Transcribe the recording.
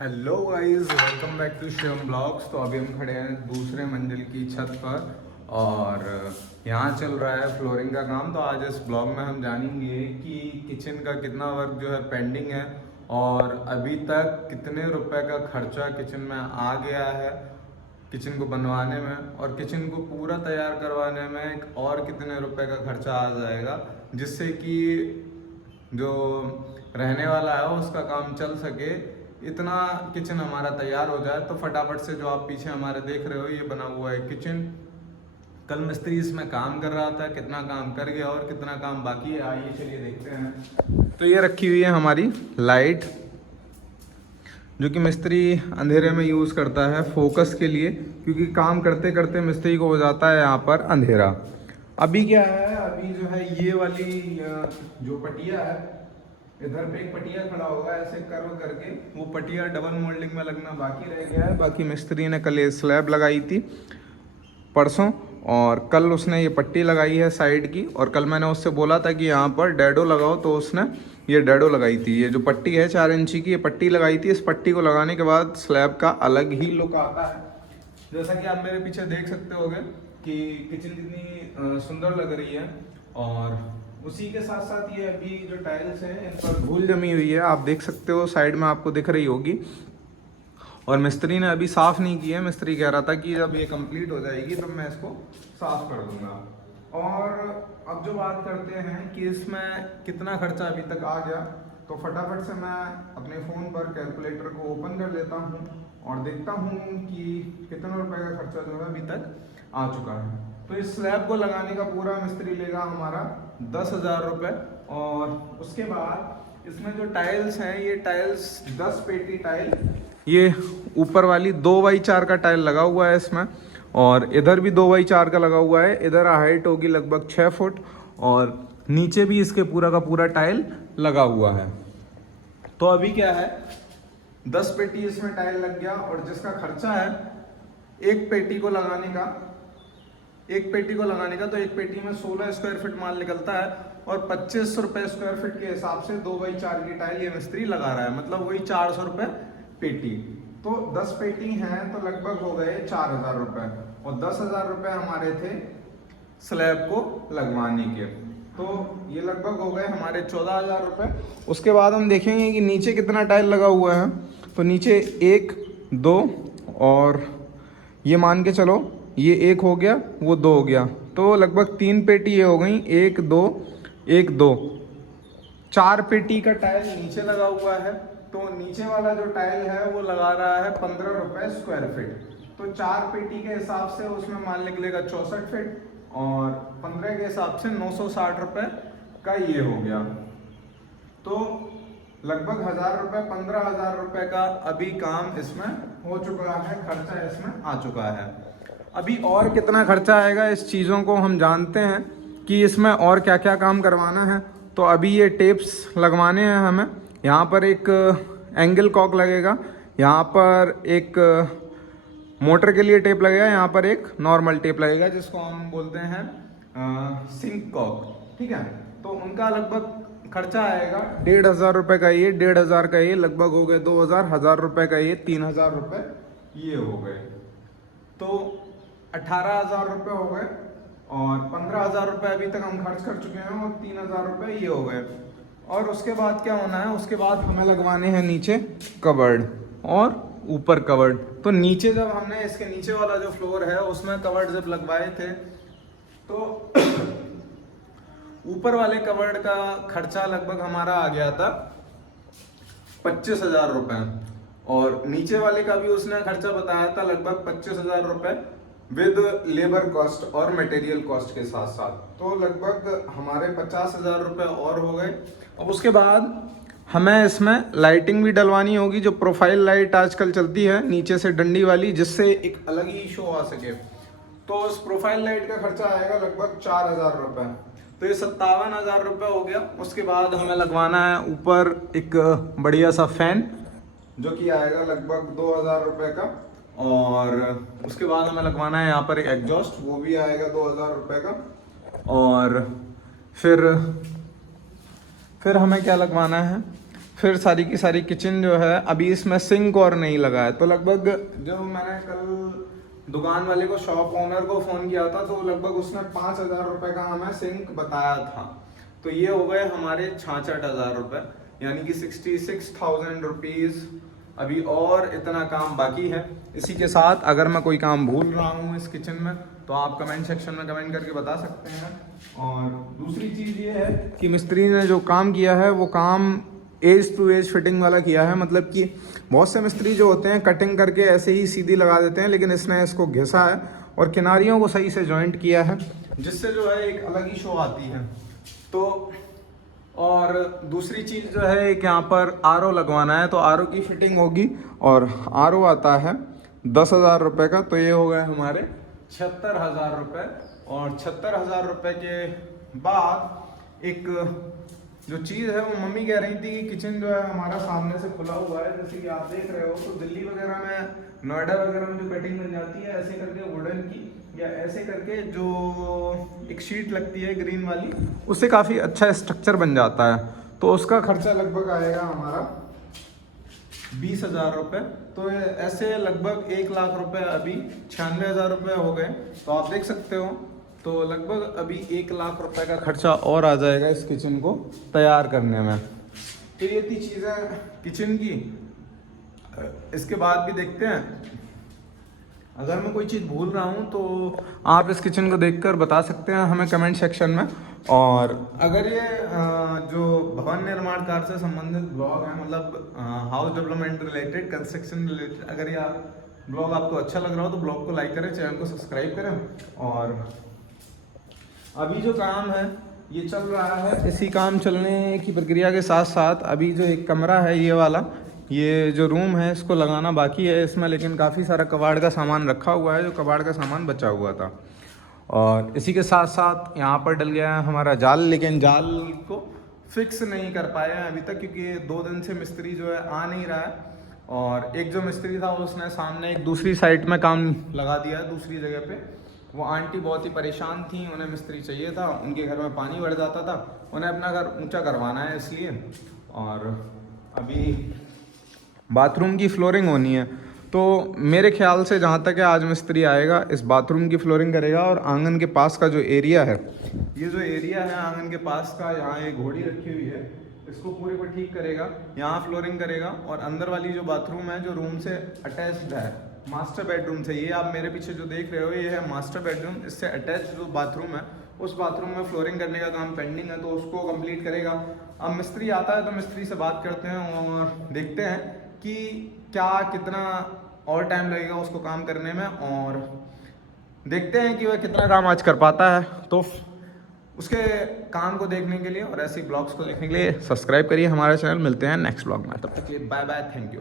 Hello guys, welcome back to Shivam blogs. तो अभी हम खड़े हैं दूसरे मंजिल की छत पर और यहाँ चल रहा है फ्लोरिंग का काम। तो आज इस ब्लॉग में हम जानेंगे कि किचन का कितना वर्क जो है पेंडिंग है और अभी तक कितने रुपए का खर्चा किचन में आ गया है किचन को बनवाने में, और किचन को पूरा तैयार करवाने में और कितने रुपए का खर्चा आ जाएगा, जिससे कि जो रहने वाला है उसका काम चल सके। इतना किचन हमारा तैयार हो जाए तो फटाफट से जो आप पीछे हमारे देख रहे हो ये बना हुआ है किचन। कल मिस्त्री इसमें काम कर रहा था, कितना काम कर गया और कितना काम बाकी है आइए चलिए देखते हैं। तो ये रखी हुई है हमारी लाइट, जो कि मिस्त्री अंधेरे में यूज़ करता है फोकस के लिए, क्योंकि काम करते करते मिस्त्री को हो जाता है यहाँ पर अंधेरा। अभी क्या है, अभी जो है ये वाली जो पटिया है, इधर पे एक पटिया खड़ा होगा ऐसे कर्व करके, वो पटिया डबल मोल्डिंग में लगना बाकी रह गया है। बाकी मिस्त्री ने कल ये स्लैब लगाई थी परसों, और कल उसने ये पट्टी लगाई है साइड की, और कल मैंने उससे बोला था कि यहाँ पर डैडो लगाओ, तो उसने ये डैडो लगाई थी। ये जो पट्टी है 4 इंची की, ये पट्टी लगाई थी। इस पट्टी को लगाने के बाद स्लैब का अलग ही लुक आता है। जैसा कि आप मेरे पीछे देख सकते होगे कि किचन कितनी सुंदर लग रही है। और उसी के साथ साथ ये अभी जो टाइल्स हैं इन पर धूल जमी हुई है, आप देख सकते हो साइड में आपको दिख रही होगी। और मिस्त्री ने अभी साफ़ नहीं किया है। मिस्त्री कह रहा था कि जब ये कंप्लीट हो जाएगी तब मैं इसको साफ़ कर दूंगा। और अब जो बात करते हैं कि इसमें कितना खर्चा अभी तक आ गया, तो फटाफट से मैं अपने फ़ोन पर कैलकुलेटर को ओपन कर लेता हूँ और देखता हूँ कि कितने रुपए का खर्चा जो है अभी तक आ चुका है। तो इस स्लैब को लगाने का पूरा मिस्त्री लेगा हमारा 10,000 रुपये। और उसके बाद इसमें जो टाइल्स हैं, ये टाइल्स 10 पेटी टाइल, ये ऊपर वाली 2x4 का टाइल लगा हुआ है इसमें, और इधर भी 2x4 का लगा हुआ है। इधर हाइट होगी लगभग 6 फुट, और नीचे भी इसके पूरा का पूरा टाइल लगा हुआ है। तो अभी क्या है, 10 पेटी इसमें टाइल लग गया, और जिसका खर्चा है एक पेटी को लगाने का तो एक पेटी में 16 स्क्वायर फीट माल निकलता है, और 25 रुपये स्क्वायर फीट के हिसाब से 2x4 की टाइल ये मिस्त्री लगा रहा है, मतलब वही 400 रुपये पेटी। तो 10 पेटी हैं तो लगभग हो गए 4,000 रुपये, और 10,000 रुपये हमारे थे स्लैब को लगवाने के, तो ये लगभग हो गए हमारे 14,000 रुपये। उसके बाद हम देखेंगे कि नीचे कितना टाइल लगा हुआ है। तो नीचे 1 2 और ये मान के चलो, ये 1 हो गया, वो 2 हो गया, तो लगभग 3 पेटी ये हो गई, 1 2 1 2, 4 पेटी का टाइल नीचे लगा हुआ है। तो नीचे वाला जो टाइल है वो लगा रहा है 15 रुपये स्क्वायर फीट। तो 4 पेटी के हिसाब से उसमें माल निकलेगा 64 फीट, और 15 के हिसाब से 960 रुपये का ये हो गया। तो लगभग 1,000 रुपये, 15,000 रुपये का अभी काम इसमें हो चुका है, खर्चा इसमें आ चुका है। अभी और कितना खर्चा आएगा इस चीज़ों को हम जानते हैं कि इसमें और क्या क्या काम करवाना है। तो अभी ये टेप्स लगवाने हैं हमें। यहाँ पर एक एंगल कॉक लगेगा, यहाँ पर एक मोटर के लिए टेप लगेगा, यहाँ पर एक नॉर्मल टेप लगेगा जिसको हम बोलते हैं सिंक कॉक, ठीक है। तो उनका लगभग खर्चा आएगा 1,500 रुपये का ये, 1,500 का ये, लगभग हो गए 2,000, 1,000 रुपये का ये, 3,000 रुपये ये हो गए। तो 18,000 रुपये हो गए, और 15,000 रुपये अभी तक हम खर्च कर चुके हैं, और 3,000 रुपये ये हो गए। और उसके बाद क्या होना है, उसके बाद हमें लगवाने हैं नीचे कवर्ड और ऊपर कवर्ड। तो नीचे जब हमने इसके नीचे वाला जो फ्लोर है उसमें कवर्ड जब लगवाए थे, तो ऊपर वाले कवर्ड का खर्चा लगभग हमारा आ गया था 25,000 रुपये, और नीचे वाले का भी उसने खर्चा बताया था लगभग 25,000 रुपये विद लेबर कॉस्ट और मटेरियल कॉस्ट के साथ साथ। तो लगभग हमारे 50,000 रुपये और हो गए। अब उसके बाद हमें इसमें लाइटिंग भी डलवानी होगी, जो प्रोफाइल लाइट आजकल चलती है नीचे से डंडी वाली, जिससे एक अलग ही शो आ सके। तो उस प्रोफाइल लाइट का खर्चा आएगा लगभग 4,000 रुपये, तो ये 57,000 रुपये हो गया। उसके बाद हमें लगवाना है ऊपर एक बढ़िया सा फैन, जो कि आएगा लगभग 2,000 रुपये का, और उसके बाद हमें लगवाना है यहाँ पर एक एग्जॉस्ट, वो भी आएगा 2,000 रुपये का। और फिर हमें क्या लगवाना है, फिर सारी की सारी किचन जो है, अभी इसमें सिंक और नहीं लगा है। तो लगभग जो मैंने कल दुकान वाले को, शॉप ओनर को फ़ोन किया था, तो लगभग उसने 5,000 रुपये का हमें सिंक बताया था। तो ये हो गए हमारे 66,000 रुपये, यानी कि 66,000 रुपीज़। अभी और इतना काम बाकी है। इसी के साथ अगर मैं कोई काम भूल रहा हूँ इस किचन में तो आप कमेंट सेक्शन में कमेंट करके बता सकते हैं। और दूसरी चीज़ ये है कि मिस्त्री ने जो काम किया है वो काम एज टू एज फिटिंग वाला किया है। मतलब कि बहुत से मिस्त्री जो होते हैं कटिंग करके ऐसे ही सीधी लगा देते हैं, लेकिन इसने इसको घिसा है और किनारियों को सही से जॉइंट किया है, जिससे जो है एक अलग ही शो आती है। तो और दूसरी चीज़ जो है कि यहाँ पर आरओ लगवाना है, तो आरओ की फिटिंग होगी और आरओ आता है 10,000 रुपये का। तो ये हो गए हमारे 76,000 रुपये। और 76,000 रुपये के बाद एक जो चीज़ है वो मम्मी कह रही थी कि किचन जो है हमारा सामने से खुला हुआ है, जैसे कि आप देख रहे हो। तो दिल्ली वगैरह में, नोएडा वगैरह में जो कटिंग मिल जाती है ऐसे करके वुडन की, या ऐसे करके जो एक शीट लगती है ग्रीन वाली, उससे काफ़ी अच्छा स्ट्रक्चर बन जाता है। तो उसका खर्चा लगभग आएगा हमारा 20,000 रुपये। तो ऐसे लगभग 1 लाख रुपए, अभी 96,000 रुपये हो गए। तो आप देख सकते हो, तो लगभग अभी 1 लाख रुपए का खर्चा और आ जाएगा इस किचन को तैयार करने में। तो ये थी चीज़ें किचन की। इसके बाद भी देखते हैं, अगर मैं कोई चीज़ भूल रहा हूँ तो आप इस किचन को देखकर बता सकते हैं हमें कमेंट सेक्शन में। और अगर ये जो भवन निर्माण कार्य से संबंधित ब्लॉग है, मतलब house development related, construction related, अगर ये ब्लॉग आपको अच्छा लग रहा हो तो ब्लॉग को लाइक करें, चैनल को सब्सक्राइब करें। और अभी जो काम है ये चल रहा है, इसी काम चलने की प्रक्रिया के साथ साथ अभी जो एक कमरा है ये वाला, ये जो रूम है इसको लगाना बाकी है इसमें, लेकिन काफ़ी सारा कबाड़ का सामान रखा हुआ है, जो कबाड़ का सामान बचा हुआ था। और इसी के साथ साथ यहाँ पर डल गया है हमारा जाल, लेकिन जाल को फिक्स नहीं कर पाए हैं अभी तक, क्योंकि 2 दिन से मिस्त्री जो है आ नहीं रहा है। और एक जो मिस्त्री था उसने सामने एक दूसरी साइड में काम लगा दिया है, दूसरी जगह पे। वो आंटी बहुत ही परेशान थी, उन्हें मिस्त्री चाहिए था, उनके घर में पानी भर जाता था, उन्हें अपना घर ऊंचा करवाना है इसलिए। और अभी बाथरूम की फ्लोरिंग होनी है, तो मेरे ख्याल से जहाँ तक है आज मिस्त्री आएगा, इस बाथरूम की फ्लोरिंग करेगा। और आंगन के पास का जो एरिया है, ये जो एरिया है आंगन के पास का, यहाँ एक घोड़ी रखी हुई है, इसको पूरे को ठीक करेगा, यहाँ फ्लोरिंग करेगा। और अंदर वाली जो बाथरूम है, जो रूम से अटैच्ड है, मास्टर बेडरूम से, ये आप मेरे पीछे जो देख रहे हो ये है मास्टर बेडरूम, इससे अटैच जो बाथरूम है उस बाथरूम में फ्लोरिंग करने का काम पेंडिंग है, तो उसको कंप्लीट करेगा। अब मिस्त्री आता है तो मिस्त्री से बात करते हैं और देखते हैं कि क्या कितना और टाइम लगेगा उसको काम करने में, और देखते हैं कि वह कितना काम आज कर पाता है। तो उसके काम को देखने के लिए और ऐसे ब्लॉग्स को देखने के लिए सब्सक्राइब करिए हमारा चैनल। मिलते हैं नेक्स्ट ब्लॉग में, तब तक के लिए बाय बाय, थैंक यू।